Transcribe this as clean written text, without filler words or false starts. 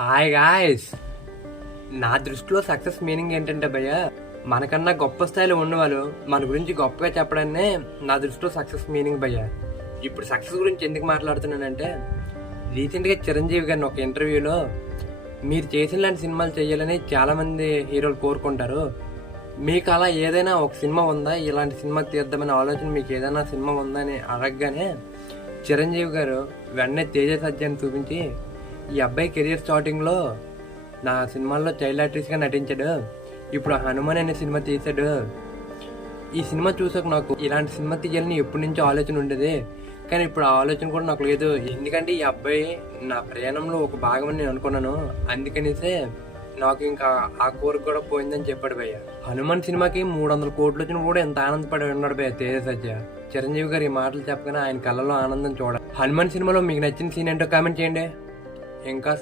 Hi guys. నా దృష్టిలో success meaning ఏంటంటే భయ్య, మనకన్నా గొప్ప స్థాయిలో ఉన్నవాళ్ళు మన గురించి గొప్పగా చెప్పడాన్నే నా దృష్టిలో సక్సెస్ మీనింగ్ భయ్య. ఇప్పుడు సక్సెస్ గురించి ఎందుకు మాట్లాడుతున్నానంటే, రీసెంట్గా చిరంజీవి గారిని ఒక ఇంటర్వ్యూలో మీరు చేసిన లాంటి సినిమాలు చేయాలని చాలామంది హీరోలు కోరుకుంటారు, మీకు అలా ఏదైనా ఒక సినిమా ఉందా, ఇలాంటి సినిమా తీద్దామనే ఆలోచన మీకు ఏదైనా సినిమా ఉందా అని అడగగానే చిరంజీవి గారు వెంటనే తేజ సత్యాన్ని చూపించి, ఈ అబ్బాయి కెరియర్ స్టార్టింగ్లో నా సినిమాల్లో చైల్డ్ ఆర్టిస్ట్గా నటించాడు, ఇప్పుడు హనుమాన్ అనే సినిమా తీశాడు, ఈ సినిమా చూసాక నాకు ఇలాంటి సినిమా తీయాలని ఎప్పటి నుంచో ఆలోచన ఉండేది, కానీ ఇప్పుడు ఆ ఆలోచన కూడా నాకు లేదు, ఎందుకంటే ఈ అబ్బాయి నా ప్రయాణంలో ఒక భాగమని నేను అనుకున్నాను, అందుకనేసే నాకు ఇంకా ఆ కోరిక కూడా పోయిందని చెప్పాడు భయ్య. హనుమాన్ సినిమాకి 300 కోట్లు వచ్చిన కూడా ఎంత ఆనందపడి ఉన్నాడు భయ్య తేజ సత్య. చిరంజీవి గారు ఈ మాటలు చెప్పగానే ఆయన కళ్ళలో ఆనందం చూడాలి. హనుమాన్ సినిమాలో మీకు నచ్చిన సీన్ ఏంటో కామెంట్ చేయండి. ఇంకా